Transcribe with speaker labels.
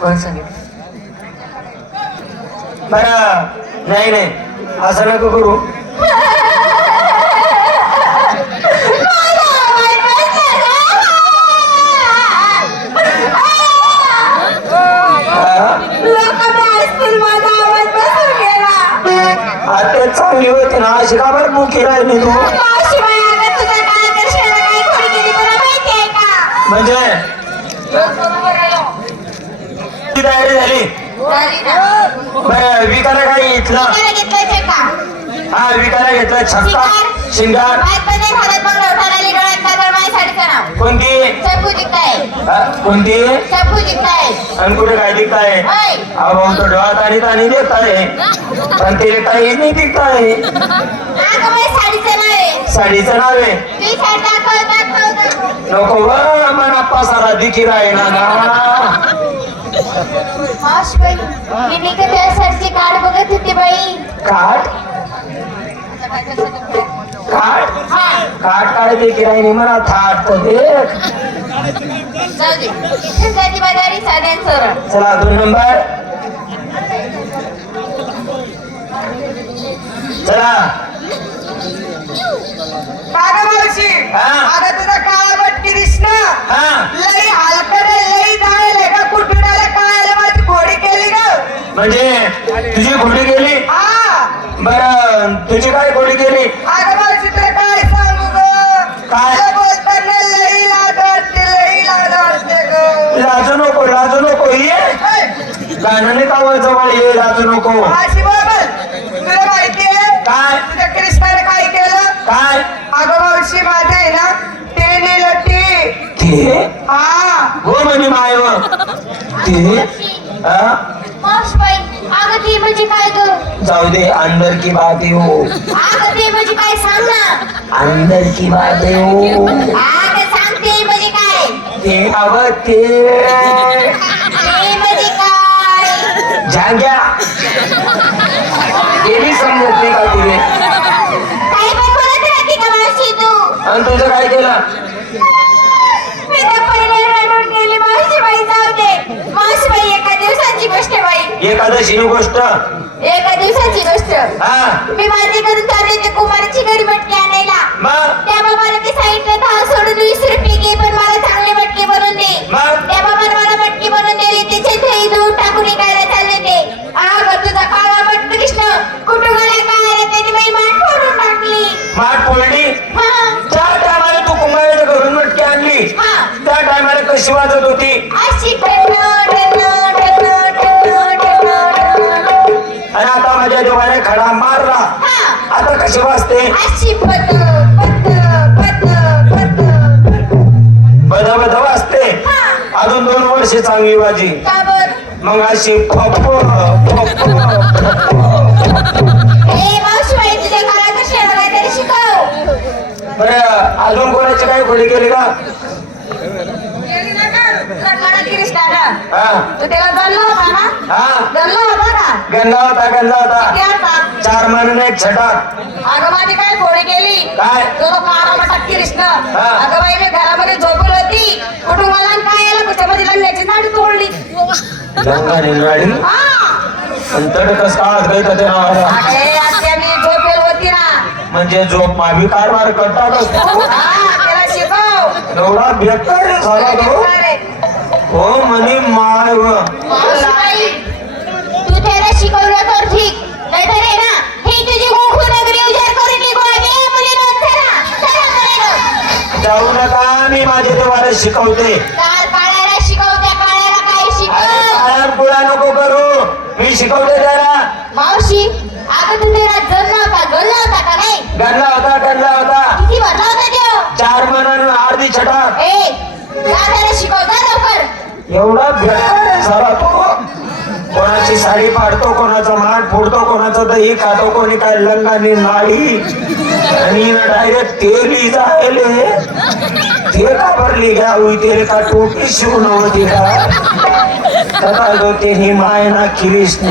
Speaker 1: कोण सांगितलं?
Speaker 2: बरं नाही नाही. असं नको करू. हा? आता चांगली होती ना. अशी का बरं मुखी राहिली तू? म्हणजे? ती तयारी झाली? बरं विकायला काय इथलं? हा विकायला घेतलं छक्का शिंगार. कोणती? हा, कोणती? आणि कुठे काय दिखताय अहो तो डोळा ताणी ताणी देताय. पण ते काही नाही दिखताय साडीचं नाव आहे. नको व मन अप्पा सारा दिखी राहिला ना.
Speaker 3: कार्ड बघत होते बाई. हा
Speaker 2: दिखी राहिली म्हणा थाट तर देख
Speaker 3: जाऊ दे. जाती बाजारी साध्यान सरळ
Speaker 2: चला दोन नंबर. चला. हा.
Speaker 1: अगं तुझा काळा बट कृष्ण
Speaker 2: हा.
Speaker 1: लई हलकडे
Speaker 2: म्हणजे तुझी घोडी गेली
Speaker 1: हा.
Speaker 2: बर तुझी काय घोडी गेली
Speaker 1: काय सांगू ग?
Speaker 2: काय?
Speaker 1: तुला बोलताना लई लाज
Speaker 2: नको लाजू नको ये. गाण्याने कावळ जवळ ये लाजू नको.
Speaker 1: तुला माहितीये
Speaker 2: काय?
Speaker 1: तुझ्या कृष्णाने काय केलं?
Speaker 2: काय?
Speaker 1: अगं मावशी माझं आहे ना ते नेलं ते.
Speaker 2: ते?
Speaker 1: हा.
Speaker 2: हो म्हणे माय ते?
Speaker 3: म्हणजे काय
Speaker 2: जाऊ दे अंदर की बात है.
Speaker 3: म्हणजे काय सांग ना.
Speaker 2: अंदर की बात है. हो
Speaker 3: सांगते म्हणजे काय?
Speaker 2: ते
Speaker 3: म्हणजे काय?
Speaker 2: जाग्या ते बी समजत नाही का तुले?
Speaker 3: काही पण बोलत राहते का मावशी तू?
Speaker 2: आणि तुझं काय केलं
Speaker 3: मी तर पहिले रडून गेली मावशीबाई जाऊ दे मावशीबाई एका दिवसाची गोष्ट
Speaker 2: एकादशीनी गोष्ट.
Speaker 3: एका दिवसाची गोष्ट.
Speaker 2: हा.
Speaker 3: मी माझे करून चालले ते कुमारची घरी मटकी आणायला.
Speaker 2: मग?
Speaker 3: त्या बाबाला ते सांगितलं दहा सोडून वीस रुपये घे पण मला चांगले मटके बनवून दे.
Speaker 2: मग?
Speaker 3: त्या बाबाने मला मटकी बनवून दिली त्याचे दूध टाकून इकायला चालले ते आग तुझा काळा मट कृष्ण गेला काय त्यांनी माझी मान फोडून टाकली.
Speaker 2: माठ
Speaker 3: हा.
Speaker 2: त्या टायमाला तू कुंभाराच्या घरून मटकी आणली.
Speaker 3: हा.
Speaker 2: त्या टायमाला कशी वाजत होती? कशी वाजते?
Speaker 3: अशी
Speaker 2: वाजते.
Speaker 3: हा.
Speaker 2: अजून दोन वर्षे चांगली वाजी. मग अशी फप बरं अजून कोणाची काय खोडी केली का? हा.
Speaker 3: होता
Speaker 2: हा.
Speaker 3: होता
Speaker 2: चार महिने एक छटाक
Speaker 3: अगं माझी काय केली
Speaker 2: काय?
Speaker 3: तो तो काळा मटात कृष्ण
Speaker 2: हा.
Speaker 3: अगं बाई मी घरामध्ये होती. आणि काय नाडी तोडली.
Speaker 2: गंगा निंगाडी
Speaker 3: हा.
Speaker 2: आणि तडकस काळात गई तर नावाला
Speaker 3: अरे आत्या मी झोपेल होती ना.
Speaker 2: म्हणजे झोप मावी कारभार करतात.
Speaker 3: हा त्याला शिकव.
Speaker 2: बेकार झाला तो. हो म्हणे माय व.
Speaker 3: मावशीबाई, तू त्याला शिकवलं तर ठीक. नाहीतर आहे ना ही तुझी गोखू नगरी उजाड करून निघू आम्ही मुलीनं चला चला मुलीनं
Speaker 2: जाऊ नका मी माझे देवाला शिकवते.
Speaker 3: काल शिकव. त्या शिकव
Speaker 2: नको करू. मी शिकवते त्याला.
Speaker 3: मावशी अगं तू त्याला जन्म होता गल्ला होता का नाही?
Speaker 2: गंदा होता गंदा एवढा सारा झाला तो कोणाची साडी पाडतो कोणाचा माठ फोडतो कोणाचं दही खातो कोणी काय लंगानी नाडी. आणि डायरेक्ट तेली जायले ते का भरली घ्या तेल का टोपी शिवून होती का तथा जो ते ही मायना कृष्ण